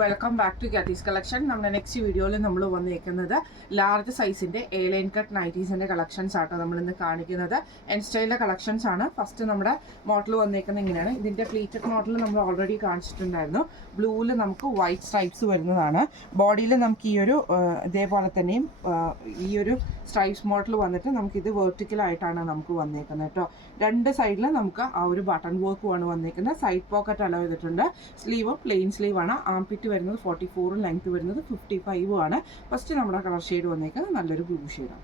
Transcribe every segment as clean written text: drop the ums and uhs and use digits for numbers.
Welcome back to ഗാത്തീസ് collection. നമ്മുടെ next വീഡിയോയിൽ നമ്മൾ വന്നിരിക്കുന്നത് ലാർജ് സൈസിൻ്റെ എ ലൈൻ കട്ട് നൈറ്റീസിൻ്റെ കളക്ഷൻസ് ആട്ടോ നമ്മളിന്ന് കാണിക്കുന്നത്. എൻ സ്റ്റൈലിലെ കളക്ഷൻസ് ആണ്. ഫസ്റ്റ് നമ്മുടെ മോഡൽ വന്നിരിക്കുന്നത് ഇങ്ങനെയാണ്. ഇതിൻ്റെ പ്ലീറ്റഡ് മോഡൽ നമ്മൾ ഓൾറെഡി കാണിച്ചിട്ടുണ്ടായിരുന്നു. ബ്ലൂവിൽ നമുക്ക് വൈറ്റ് സ്ട്രൈപ്സ് വരുന്നതാണ്. ബോഡിയിൽ നമുക്ക് ഈ ഒരു ഇതേപോലെ തന്നെയും ഈ ഒരു സ്ട്രൈപ്സ് മോഡൽ വന്നിട്ട് നമുക്കിത് വെർട്ടിക്കലായിട്ടാണ് നമുക്ക് വന്നേക്കുന്നത് കേട്ടോ. രണ്ട് സൈഡിൽ നമുക്ക് ആ ഒരു ബട്ടൺ വർക്കുമാണ് വന്നേക്കുന്നത്. സൈഡ് പോക്കറ്റ് അലോ ചെയ്തിട്ടുണ്ട്. സ്ലീവ് പ്ലെയിൻ സ്ലീവാണ്. ആംപിറ്റ് വരുന്നത് 44, ലെങ്ത് വരുന്നത് 55 ആണ്. ഫസ്റ്റ് നമ്മുടെ കളർ ഷെയ്ഡ് വന്നേക്കുന്നത് നല്ലൊരു ബ്ലൂ ഷെയ്ഡാണ്.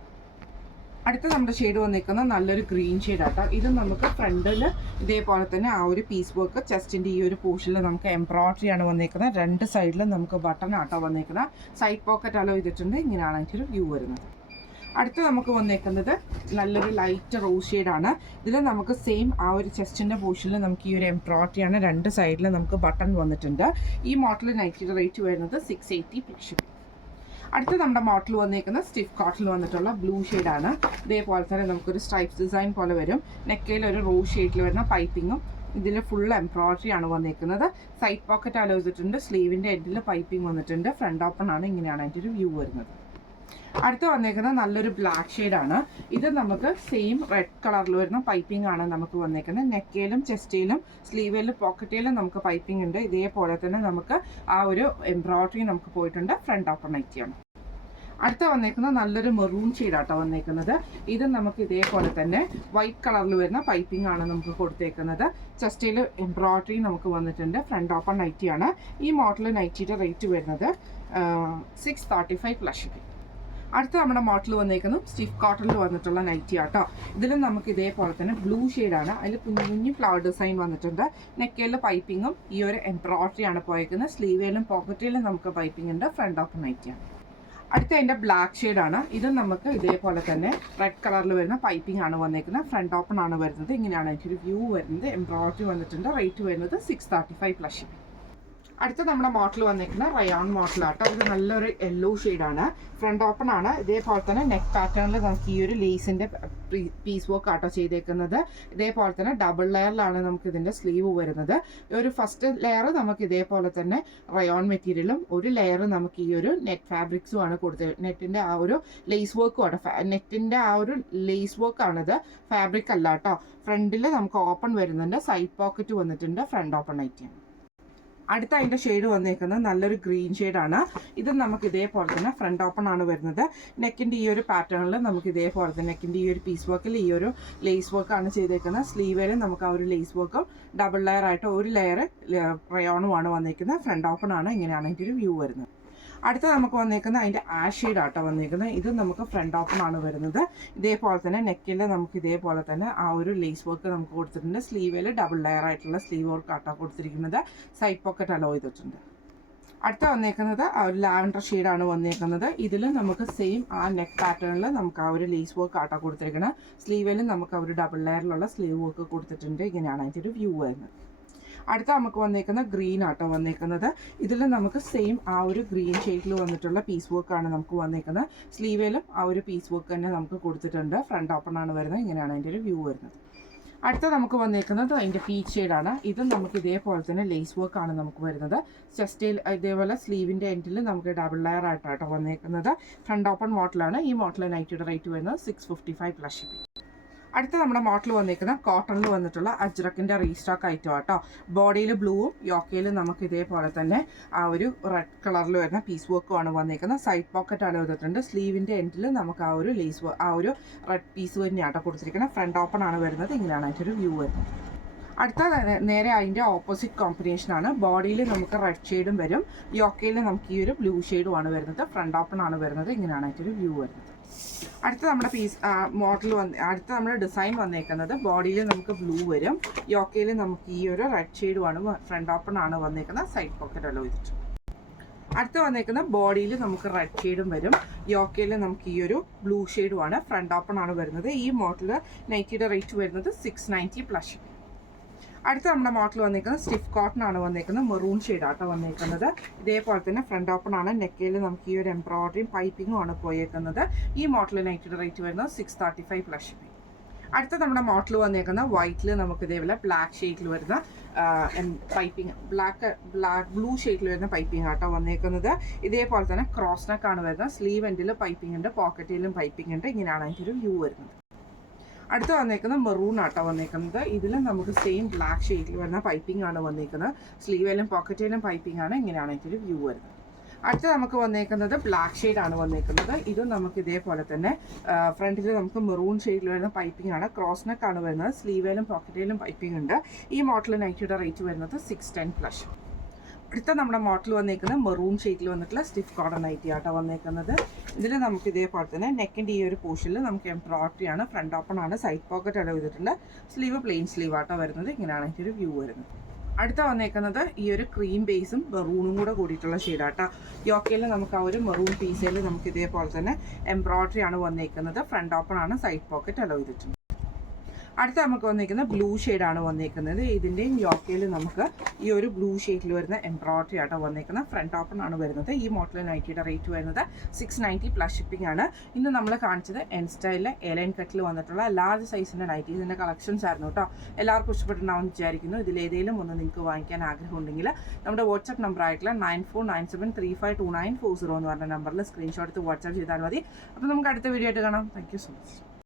അടുത്ത നമ്മുടെ ഷെയ്ഡ് വന്നേക്കുന്നത് നല്ലൊരു ഗ്രീൻ ഷെയ്ഡാട്ടോ. ഇത് നമുക്ക് ഫ്രണ്ടിൽ ഇതേപോലെ തന്നെ ആ ഒരു പീസ് വർക്ക് ചെസ്റ്റിൻ്റെ ഈ ഒരു പോർഷനിൽ നമുക്ക് എംബ്രോയിഡറി ആണ് വന്നേക്കുന്നത്. രണ്ട് സൈഡിലും നമുക്ക് ബട്ടൺ ആട്ടോ വന്നേക്കുന്നത്. സൈഡ് പോക്കറ്റ് അലോ ചെയ്തിട്ടുണ്ട്. ഇങ്ങനെയാണ് എനിക്കൊരു വ്യൂ വരുന്നത്. അടുത്ത് നമുക്ക് വന്നേക്കുന്നത് നല്ലൊരു ലൈറ്റ് റോസ് ഷെയ്ഡാണ്. ഇതിൽ നമുക്ക് സെയിം ആ ഒരു ചെസ്റ്റിൻ്റെ പോർഷനിൽ നമുക്ക് ഈ ഒരു എംബ്രോയിഡറിയാണ്. രണ്ട് സൈഡിൽ നമുക്ക് ബട്ടൺ വന്നിട്ടുണ്ട്. ഈ മോഡൽ നൈറ്റിയുടെ റേറ്റ് വരുന്നത് 680 പ്ലസ്. അടുത്ത് നമ്മുടെ മോഡൽ വന്നേക്കുന്നത് സ്റ്റിഫ് കോട്ടണിൽ വന്നിട്ടുള്ള ബ്ലൂ ഷെയ്ഡാണ്. ഇതേപോലെ തന്നെ നമുക്കൊരു സ്ട്രൈപ്സ് ഡിസൈൻ പോലെ വരും. നെക്കയിൽ ഒരു റോസ് ഷെയ്ഡിൽ വരുന്ന പൈപ്പിങ്ങും ഇതിൽ ഫുൾ എംബ്രോയിഡറി ആണ് വന്നേക്കുന്നത്. സൈഡ് പോക്കറ്റ് അലോ ചെയ്തിട്ടുണ്ട്. സ്ലീവിൻ്റെ എൻഡിൽ പൈപ്പിംഗ് വന്നിട്ടുണ്ട്. ഫ്രണ്ട് ഓപ്പൺ ആണ്. ഇങ്ങനെയാണ് അതിൻ്റെ ഒരു വ്യൂ വരുന്നത്. അടുത്ത് വന്നേക്കുന്നത് നല്ലൊരു ബ്ലാക്ക് ഷെയ്ഡാണ്. ഇത് നമുക്ക് സെയിം റെഡ് കളറിൽ വരുന്ന പൈപ്പിംഗ് ആണ് നമുക്ക് വന്നേക്കുന്നത്. നെക്കയിലും ചെസ്റ്റിലും സ്ലീവിലും പോക്കറ്റിലും നമുക്ക് പൈപ്പിംഗ് ഉണ്ട്. ഇതേപോലെ തന്നെ നമുക്ക് ആ ഒരു എംബ്രോയിഡറി നമുക്ക് പോയിട്ടുണ്ട്. ഫ്രണ്ട് ഓപ്പൺ നൈറ്റിയാണ്. അടുത്ത വന്നേക്കുന്നത് നല്ലൊരു മെറൂൺ ഷെയ്ഡാട്ടോ വന്നേക്കുന്നത്. ഇത് നമുക്ക് ഇതേപോലെ തന്നെ വൈറ്റ് കളറിൽ വരുന്ന പൈപ്പിംഗ് ആണ് നമുക്ക് കൊടുത്തേക്കുന്നത്. ചെസ്റ്റിൽ എംബ്രോയിഡറി നമുക്ക് വന്നിട്ടുണ്ട്. ഫ്രണ്ട് ഓപ്പൺ നൈറ്റിയാണ്. ഈ മോഡൽ നൈറ്റിയുടെ റേറ്റ് വരുന്നത് 635 പ്ലസ്. അടുത്ത നമ്മുടെ മോഡൽ വന്നേക്കുന്നത് സ്റ്റിഫ് കോട്ടണിൽ വന്നിട്ടുള്ള നൈറ്റി ആട്ടോ. ഇതിലും നമുക്ക് ഇതേപോലെ തന്നെ ബ്ലൂ ഷെയ്ഡാണ്. അതിൽ കുഞ്ഞു കുഞ്ഞു ഫ്ലവർ ഡിസൈൻ വന്നിട്ടുണ്ട്. നെക്കയിലെ പൈപ്പിങ്ങും ഈ ഒരു എംബ്രോയിഡറി ആണ് പോയേക്കുന്നത്. സ്ലീവിലും പോക്കറ്റിലും നമുക്ക് പൈപ്പിംഗ് ഉണ്ട്. ഫ്രണ്ട് ഓപ്പൺ നൈറ്റിയാണ്. അടുത്ത അതിൻ്റെ ബ്ലാക്ക് ഷെയ്ഡാണ്. ഇത് നമുക്ക് ഇതേപോലെ തന്നെ റെഡ് കളറിൽ വരുന്ന പൈപ്പിംഗ് ആണ് വന്നേക്കുന്നത്. ഫ്രണ്ട് ഓപ്പൺ ആണ് വരുന്നത്. ഇങ്ങനെയാണ് എനിക്കൊരു വ്യൂ വരുന്നത്. എംബ്രോയിഡറി വന്നിട്ടുണ്ട്. റേറ്റ് വരുന്നത് 635 പ്ലസ്. അടുത്ത നമ്മുടെ മോഡൽ വന്നേക്കുന്നത് റയോൺ മോഡലാട്ടോ. ഇത് നല്ലൊരു യെല്ലോ ഷെയ്ഡാണ്. ഫ്രണ്ട് ഓപ്പൺ ആണ്. ഇതേപോലെ തന്നെ നെക്ക് പാറ്റേണിൽ നമുക്ക് ഈ ഒരു ലേസിൻ്റെ പീസ് വർക്ക് ആട്ടോ ചെയ്തേക്കുന്നത്. ഇതേപോലെ തന്നെ ഡബിൾ ലെയറിലാണ് നമുക്ക് ഇതിൻ്റെ സ്ലീവ് വരുന്നത്. ഒരു ഫസ്റ്റ് ലെയർ നമുക്ക് ഇതേപോലെ തന്നെ റയോൺ മെറ്റീരിയലും ഒരു ലെയർ നമുക്ക് ഈ ഒരു നെറ്റ് ഫാബ്രിക്സും ആണ് കൊടുത്തത്. നെറ്റിൻ്റെ ആ ഒരു ലേസ് വർക്കും ആണ്. നെറ്റിൻ്റെ ആ ഒരു ലേസ് വർക്കാണിത്. ഫാബ്രിക് അല്ല കേട്ടോ. ഫ്രണ്ടിൽ നമുക്ക് ഓപ്പൺ വരുന്നുണ്ട്. സൈഡ് പോക്കറ്റ് വന്നിട്ടുണ്ട്. ഫ്രണ്ട് ഓപ്പൺ നൈറ്റിയാണ്. അടുത്ത അതിൻ്റെ ഷെയ്ഡ് വന്നേക്കുന്നത് നല്ലൊരു ഗ്രീൻ ഷെയ്ഡാണ്. ഇത് നമുക്ക് ഇതേപോലെ തന്നെ ഫ്രണ്ട് ഓപ്പൺ ആണ് വരുന്നത്. നെക്കിൻ്റെ ഈ ഒരു പാറ്റേണിൽ നമുക്ക് ഇതേപോലെ തന്നെ നെക്കിൻ്റെ ഈ ഒരു പീസ് വർക്കിൽ ഈ ഒരു ലേസ് വർക്കാണ് ചെയ്തേക്കുന്നത്. സ്ലീവിലും നമുക്ക് ആ ഒരു ലേസ് വർക്കും ഡബിൾ ലെയർ ആയിട്ട് ഒരു ലെയർ റയോണുമാണ് വന്നേക്കുന്നത്. ഫ്രണ്ട് ഓപ്പൺ ആണ്. ഇങ്ങനെയാണ് അതിൻ്റെ ഒരു വ്യൂ വരുന്നത്. അടുത്ത നമുക്ക് വന്നേക്കുന്നത് അതിൻ്റെ ആഷ് ഷെയ്ഡ് ആട്ടോ വന്നേക്കുന്നത്. ഇത് നമുക്ക് ഫ്രണ്ട് ഓപ്പൺ ആണ് വരുന്നത്. ഇതേപോലെ തന്നെ നെക്കിൽ നമുക്ക് ഇതേപോലെ തന്നെ ആ ഒരു ലേസ് വർക്ക് നമുക്ക് കൊടുത്തിട്ടുണ്ട്. സ്ലീവിൽ ഡബിൾ ലെയർ ആയിട്ടുള്ള സ്ലീവ് വർക്ക് ആട്ടോ കൊടുത്തിരിക്കുന്നത്. സൈഡ് പോക്കറ്റ് അലോ ചെയ്തിട്ടുണ്ട്. അടുത്ത വന്നേക്കുന്നത് ആ ഒരു ലാവൻഡർ ഷെയ്ഡാണ് വന്നേക്കുന്നത്. ഇതിൽ നമുക്ക് സെയിം ആ നെക്ക് പാറ്റേണിൽ നമുക്ക് ആ ഒരു ലേസ് വർക്ക് ആട്ടോ കൊടുത്തിരിക്കുന്നത്. സ്ലീവിലും നമുക്ക് ആ ഒരു ഡബിൾ ലെയറിലുള്ള സ്ലീവ് വർക്ക് കൊടുത്തിട്ടുണ്ട്. ഇങ്ങനെയാണ് അതിൻ്റെ ഒരു വ്യൂ വരുന്നത്. അടുത്ത നമുക്ക് വന്നേക്കുന്ന ഗ്രീൻ ആട്ടോ വന്നേക്കുന്നത്. ഇതിൽ നമുക്ക് സെയിം ആ ഒരു ഗ്രീൻ ഷെയ്ഡിൽ വന്നിട്ടുള്ള പീസ് വർക്കാണ് നമുക്ക് വന്നേക്കുന്നത്. സ്ലീവിലും ആ ഒരു പീസ് വർക്ക് തന്നെ നമുക്ക് കൊടുത്തിട്ടുണ്ട്. ഫ്രണ്ട് ഓപ്പൺ ആണ് വരുന്നത്. ഇങ്ങനെയാണ് അതിൻ്റെ ഒരു വ്യൂ വരുന്നത്. അടുത്ത നമുക്ക് വന്നേക്കുന്നത് അതിൻ്റെ പീച്ച് ഷെയ്ഡാണ്. ഇത് നമുക്ക് ഇതേപോലെ തന്നെ ലേസ് വർക്കാണ് നമുക്ക് വരുന്നത്. ചെസ്റ്റിൽ ഇതേപോലെ സ്ലീവിൻ്റെ എൻഡിൽ നമുക്ക് ഡബിൾ ലെയർ ആയിട്ടാട്ടോ വന്നേക്കുന്നത്. ഫ്രണ്ട് ഓപ്പൺ മോഡലാണ്. ഈ മോഡൽ നൈറ്റിയുടെ റേറ്റ് വരുന്നത് 655 പ്ലസ്. അടുത്ത നമ്മുടെ മോഡൽ വന്നേക്കുന്നത് കോട്ടണിൽ വന്നിട്ടുള്ള അജ്രക്കിൻ്റെ റീസ്റ്റോക്ക് ഐറ്റം ആട്ടോ. ബോഡിയിൽ ബ്ലൂവും യോക്കയിലും നമുക്ക് ഇതേപോലെ തന്നെ ആ ഒരു റെഡ് കളറിൽ വരുന്ന പീസ് വർക്കുമാണ് വന്നേക്കുന്നത്. സൈഡ് പോക്കറ്റ് അലോ ചെയ്തിട്ടുണ്ട്. സ്ലീവിൻ്റെ എൻഡിൽ നമുക്ക് ആ ഒരു ലേസ് ആ ഒരു റെഡ് പീസ് തന്നെയാട്ടോ കൊടുത്തിരിക്കുന്നത്. ഫ്രണ്ട് ഓപ്പൺ ആണ് വരുന്നത്. ഇങ്ങനെയാണ് അതിൻ്റെ ഒരു വ്യൂ വരുന്നത്. അടുത്ത നേരെ അതിൻ്റെ ഓപ്പോസിറ്റ് കോമ്പിനേഷനാണ്. ബോഡിയിൽ നമുക്ക് റെഡ് ഷെയ്ഡും വരും. യോക്കയിൽ നമുക്ക് ഈ ഒരു ബ്ലൂ ഷെയ്ഡുമാണ് വരുന്നത്. ഫ്രണ്ട് ഓപ്പൺ ആണ് വരുന്നത്. ഇങ്ങനെയാണ് അതിൻ്റെ ഒരു വ്യൂ വരുന്നത്. അടുത്ത നമ്മുടെ അടുത്ത നമ്മുടെ ഡിസൈൻ വന്നേക്കുന്നത് ബോഡിയിൽ നമുക്ക് ബ്ലൂ വരും. യോക്കയിൽ നമുക്ക് ഈ ഒരു റെഡ് ഷെയ്ഡുമാണ്. ഫ്രണ്ട് ഓപ്പൺ ആണ് വന്നേക്കുന്നത്. സൈഡ് പോക്കറ്റ് അലോ ചെയ്തിട്ട്. അടുത്ത വന്നേക്കുന്ന ബോഡിയിൽ നമുക്ക് റെഡ് ഷെയ്ഡും വരും. യോക്കയിൽ നമുക്ക് ഈ ഒരു ബ്ലൂ ഷെയ്ഡുമാണ്. ഫ്രണ്ട് ഓപ്പൺ ആണ് വരുന്നത്. ഈ മോഡൽ നൈറ്റിയുടെ റേറ്റ് വരുന്നത് 690 പ്ലസ്. അടുത്ത നമ്മുടെ മോഡൽ വന്നേക്കുന്നത് സ്റ്റിഫ് കോട്ടൺ ആണ് വന്നേക്കുന്നത്. മെറൂൺ ഷെയ്ഡാട്ടോ വന്നേക്കുന്നത്. ഇതേപോലെ തന്നെ ഫ്രണ്ട് ഓപ്പൺ ആണ്. നെക്കയിൽ നമുക്ക് ഈ ഒരു എംബ്രോയിഡറിയും പൈപ്പിങ്ങും ആണ് പോയേക്കുന്നത്. ഈ മോഡൽ നൈറ്റിയുടെ റേറ്റ് വരുന്നത് 635 പ്ലസ്. അടുത്ത നമ്മുടെ മോഡൽ വന്നേക്കുന്ന വൈറ്റിൽ നമുക്ക് ഇതേപോലെ ബ്ലാക്ക് ഷെയ്ഡിൽ വരുന്ന പൈപ്പിംഗ് ബ്ലൂ ഷെയ്ഡിൽ വരുന്ന പൈപ്പിംഗ് ആട്ടോ വന്നേക്കുന്നത്. ഇതേപോലെ തന്നെ ക്രോസ് നെക്ക് ആണ് വരുന്നത്. സ്ലീവ് എൻഡിൽ പൈപ്പിംഗ് ഉണ്ട്, പോക്കറ്റിലും പൈപ്പിംഗ് ഉണ്ട്. ഇങ്ങനെയാണ് അതിൻ്റെ ഒരു വ്യൂ വരുന്നത്. അടുത്ത് വന്നേക്കുന്നത് മെറൂൺ ആട്ടോ വന്നേക്കുന്നത്. ഇതിലും നമുക്ക് സെയിം ബ്ലാക്ക് ഷെയ്ഡിൽ വരുന്ന പൈപ്പിംഗ് ആണ് വന്നേക്കുന്നത്. സ്ലീവിലും പോക്കറ്റിലും പൈപ്പിംഗ് ആണ്. ഇങ്ങനെയാണ് അതിൻ്റെ ഒരു വ്യൂ വരുന്നത്. അടുത്ത് നമുക്ക് വന്നേക്കുന്നത് ബ്ലാക്ക് ഷെയ്ഡ് ആണ് വന്നേക്കുന്നത്. ഇതും നമുക്ക് ഇതേപോലെ തന്നെ ഫ്രണ്ടിൽ നമുക്ക് മെറൂൺ ഷെയ്ഡിൽ വരുന്ന പൈപ്പിംഗ് ആണ്. ക്രോസ് നെക്ക് ആണ് വരുന്നത്. സ്ലീവിലും പോക്കറ്റിലും പൈപ്പിംഗ് ഉണ്ട്. ഈ മോഡൽ നൈറ്റിയുടെ റേറ്റ് വരുന്നത് 610+. അടുത്ത നമ്മുടെ മോഡൽ വന്നേക്കുന്നത് മെറൂൺ ഷെയ്ഡിൽ വന്നിട്ടുള്ള സ്റ്റിഫ് കോട്ടൺ നൈറ്റി ആട്ടോ വന്നേക്കുന്നത്. ഇതിൽ നമുക്ക് ഇതേപോലെ തന്നെ നെക്കിൻ്റെ ഈ ഒരു പോർഷനിൽ നമുക്ക് എംബ്രോയിഡറി ആണ്. ഫ്രണ്ട് ഓപ്പൺ ആണ്. സൈഡ് പോക്കറ്റ് അടവ് ചെയ്തിട്ടുണ്ട്. സ്ലീവ് പ്ലെയിൻ സ്ലീവ് ആട്ടോ വരുന്നത്. ഇങ്ങനെയാണ് അതിൻ്റെ ഒരു വ്യൂ വരുന്നത്. അടുത്ത വന്നേക്കുന്നത് ഈ ഒരു ക്രീം ബേസും മെറൂണും കൂടെ കൂടിയിട്ടുള്ള ഷെയ്ഡാട്ടോ. യോക്കയിൽ നമുക്ക് ആ ഒരു മെറൂൺ പീസിൽ നമുക്ക് ഇതേപോലെ തന്നെ എംബ്രോയിഡറി ആണ് വന്നേക്കുന്നത്. ഫ്രണ്ട് ഓപ്പൺ ആണ്. സൈഡ് പോക്കറ്റ് അലോ ചെയ്തിട്ടുണ്ട്. അടുത്ത നമുക്ക് വന്നിരിക്കുന്നത് ബ്ലൂ ഷെയ്ഡാണ് വന്നിരിക്കുന്നത്. ഇതിൻ്റെയും യോക്കയിൽ നമുക്ക് ഈ ഒരു ബ്ലൂ ഷെയ്ഡിൽ വരുന്ന എംബ്രോയിഡറി ആട്ടോ വന്നിരിക്കുന്നത്. ഫ്രണ്ട് ഓപ്പൺ ആണ് വരുന്നത്. ഈ മോഡൽ നൈറ്റിയുടെ റേറ്റ് വരുന്നത് 690+ ഷിപ്പിംഗ് ആണ്. ഇന്ന് നമ്മൾ കാണിച്ചത് എൻ സ്റ്റൈലിലെ എലൈൻ കട്ടിൽ വന്നിട്ടുള്ള ലാർജ് സൈസിൻ്റെ നൈറ്റീസിൻ്റെ കളക്ഷൻസ് ആയിരുന്നു കേട്ടോ. എല്ലാവർക്കും ഇഷ്ടപ്പെട്ടുണ്ടാവുമെന്ന് വിചാരിക്കുന്നു. ഇതിലേതെങ്കിലും ഒന്ന് നിങ്ങൾക്ക് വാങ്ങിക്കാൻ ആഗ്രഹമുണ്ടെങ്കിൽ നമ്മുടെ വാട്സ്ആപ്പ് നമ്പർ ആയിട്ടുള്ള 9497352940 എന്ന് പറഞ്ഞ നമ്പറിൽ സ്ക്രീൻഷോട്ട് എടുത്ത് വാട്സ്ആപ്പ് ചെയ്താൽ മതി. അപ്പോൾ നമുക്ക് അടുത്ത വീഡിയോ ആയിട്ട് കാണാം. Thank you so much.